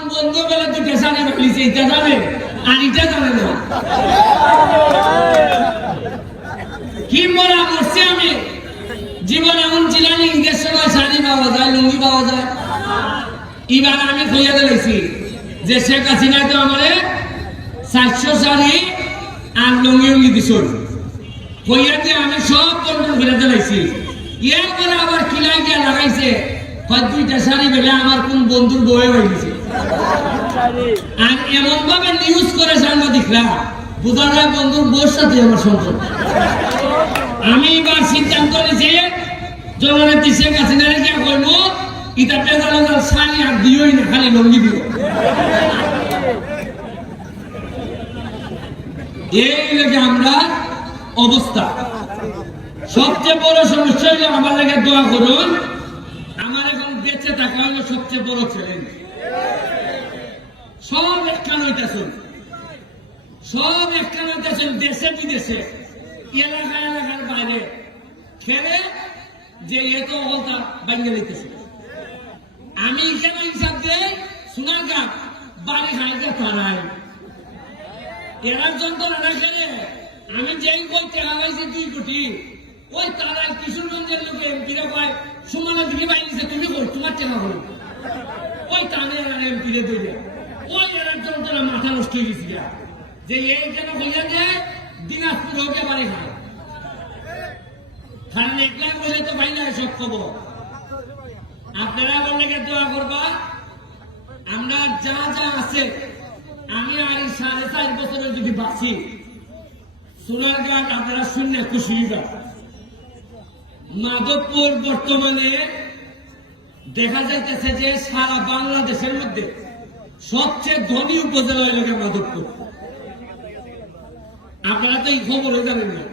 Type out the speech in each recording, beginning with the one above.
কোন বন্ধু বেলা দুটো সানে ফেলিছে এটা জানে আর এটা জানে না কি মরা মরছে আমি জীবন এমন ছিলাম ঈদের সময় শাড়ি পাওয়া যায় লুঙ্গি পাওয়া যায় এবার আমি খুঁজে দিয়েছি যে শেখ হাসিনা তো আমারে 400 শাড়ি আর লুঙ্গি দিছ কইয়াতে আমি সব বন্ধু ফিরে দিয়েছি এরপরে আবার কিলাই গিয়া লাগাইছে দুইটা শাড়ি বেলে আমার কোন বন্ধুর বয়ে হয়েছে আর এমন ভাবে নিউজ করে সাংবাদিকরা বোঝা যায় বন্ধুর বউর সাথে আমার সম্পর্ক আমি এবার সিদ্ধান্ত নিয়েছি জননেত্রী শেখ হাসিনারে গিয়া কইবো ইটা পেজালো শাড়ি আর দিওই না খালি লুঙ্গি দিও এই লেগে আমরা অবস্থা সবচেয়ে বড় সমস্যা হলো আমার লেগে দোয়া করুন আমার এখন বেঁচে থাকা হলো সবচেয়ে বড় চ্যালেঞ্জ সব একখান হইতেছেন দেশে বিদেশে এলাকার বাইরে খেলে যে এত অবস্থা বাইরে নিতেছে আমি কেন হিসাব দেই সোনারঘাট বাড়ি খাইতে পারাই এরার যন্ত্রণা খেলে আমি যেই বলতে লাগাইছি 2 কোটি ওই তারাই কিশোরগঞ্জের লোকে এমপিরা কয় সুমানা দিকে বাইরেছে তুমি কই তোমার চেনা হল ওই তানে আর এমপিরে দইলে ওই এরার যন্ত্রণা মাথা নষ্ট হয়ে গেছি যে এই কেন হইয়া যায় দিনাজপুর হোকে বাড়ি খায় কারণ একলা বলে তো ভাই না সব খবর আপনারা বললে দোয়া করবা আমরা যা যা আছে আমি আর 4.5 বছরে যদি বাঁচি সোনারঘাট আপনারা শুনে খুশি হইবা মাধবপুর বর্তমানে দেখা যাইতেছে যে সারা বাংলাদেশের মধ্যে সবচেয়ে ধনী উপজেলা এলাকা মাধবপুর আপনারা তো এই খবর জানেন না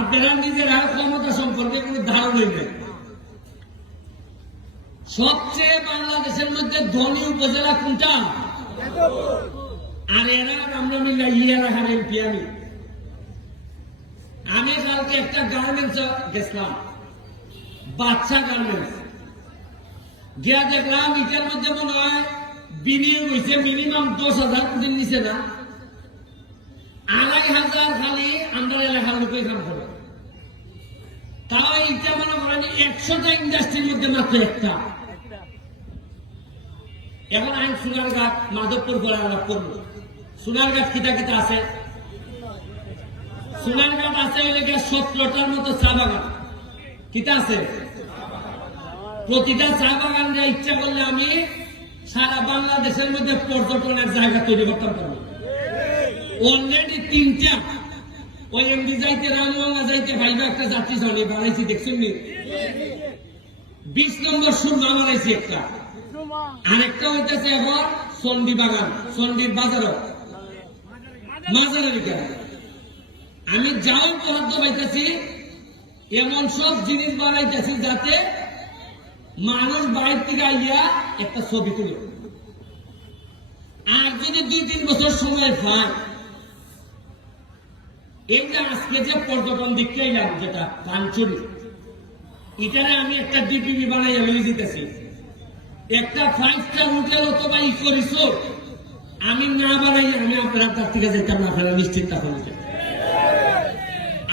আপনারা নিজেরা ক্ষমতা সম্পর্কে কোনো ধারণাই নেই সবচেয়ে বাংলাদেশের মধ্যে ধনী উপজেলা কোনটা আর এরা আমরা মিলে এলাকার এমপি আমি কালকে একটা গার্মেন্টস গেছিলাম বাচ্চা গার্মেন্টস গিয়া দেখলাম এটার মধ্যে মনে হয় বিনিয়োগ হয়েছে মিনিমাম 10,000 কোটি নিচে না 2,500 খালি আমরা এলাকার লোকে কাম করে তাও এটা মনে করেন 100টা ইন্ডাস্ট্রির মধ্যে মাত্র একটা এখন আমি সোনারঘাট মাধবপুর করে আলাপ করবো সোনারঘাট কিতা কিতা আছে সোনারঘাট আছে ওই লেগে 17টার মতো চা বাগান কিতা আছে প্রতিটা চা বাগান ইচ্ছা করলে আমি সারা বাংলাদেশের মধ্যে পর্যটনের জায়গা তৈরি করতে পারবো অলরেডি 3টা ওই এমডি যাইতে রামগঙ্গা যাইতে ভাইবা একটা যাত্রী চলে বানাইছি দেখছেন 20 নম্বর সুরমা বানাইছি একটা আরেকটা হইতেছে এখন চন্ডী বাগান চন্ডীর মাজারের এখানে আমি যাও বরাদ্দ পাইতেছি এমন সব জিনিস বানাইতেছি যাতে মানুষ বাইরে থেকে আইয়া একটা ছবি তুলে আর যদি 2-3 বছর সময় পায় এইটা আজকে যে পর্যটন দিকটা এলাম যেটা পাঞ্চুরি এখানে আমি একটা ডিপিবি বানাইয়া লই দিতেছি একটা 5-স্টার হোটেল অথবা ইকো রিসোর্ট আমি না বানাই আমি আপনার তার থেকে যেতাম না আপনারা নিশ্চিত থাকুন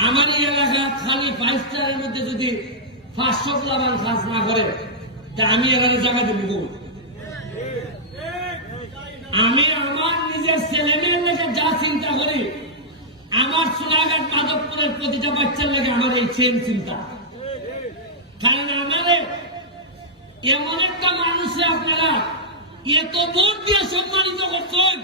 আমার এই এলাকা খালি 5-স্টারের মধ্যে যদি 500 প্লাবান কাজ না করে তা আমি এখানে জায়গা দেব আমি আমার নিজের ছেলেমেয়ের লেগে যা চিন্তা করি আমার সোনারঘাট মাধবপুরের প্রতিটা বাচ্চার লেগে আমার এই সেম চিন্তা কারণ আমাদের এমন একটা মানুষে আপনারা এত ভোট দিয়ে সম্মানিত করছেন